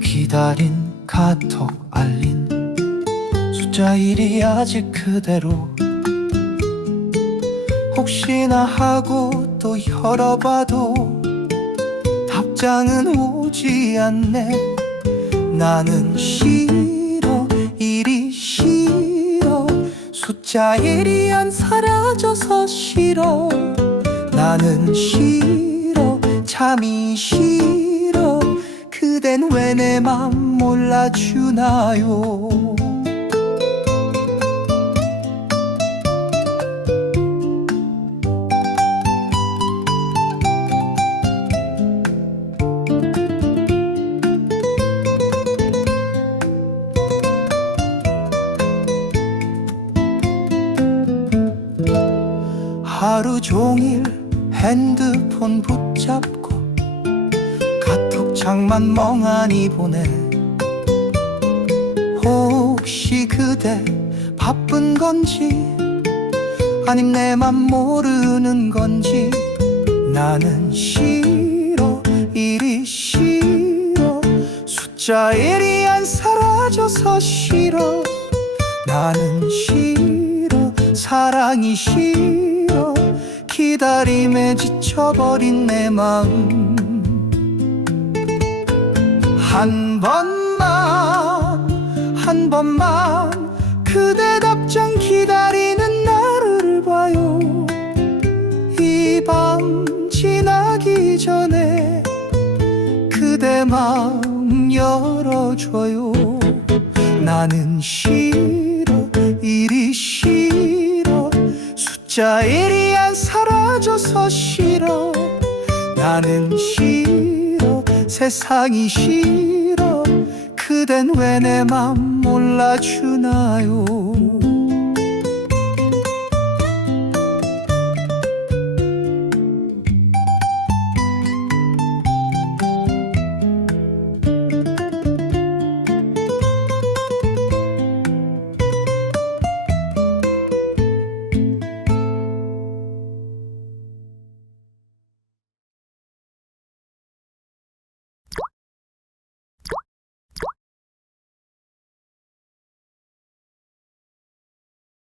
기다린 카톡 알린 숫자 1이 아직 그대로. 혹시나 하고 또 열어봐도 답장은 오지 않네. 나는 싫어 일이 싫어. 숫자 1이 안 사라져서 싫어. 나는 싫어 참이 싫어 그댄 왜 내 맘 몰라주나요? 하루 종일 핸드폰 붙잡고 창만 멍하니 보내 혹시 그대 바쁜 건지 아님 내 맘 모르는 건지 나는 싫어 일이 싫어. 숫자 1이 안 사라져서 싫어. 나는 싫어 사랑이 싫어. 기다림에 지쳐버린 내 마음 한 번만 한 번만 그대 답장 기다리는 나를 봐요. 이 밤 지나기 전에 그대 마음 열어줘요. 나는 싫어 일이 싫어. 숫자 1이 안 사라져서 싫어. 나는 싫어 세상이 싫어 그댄 왜 내 맘 몰라주나요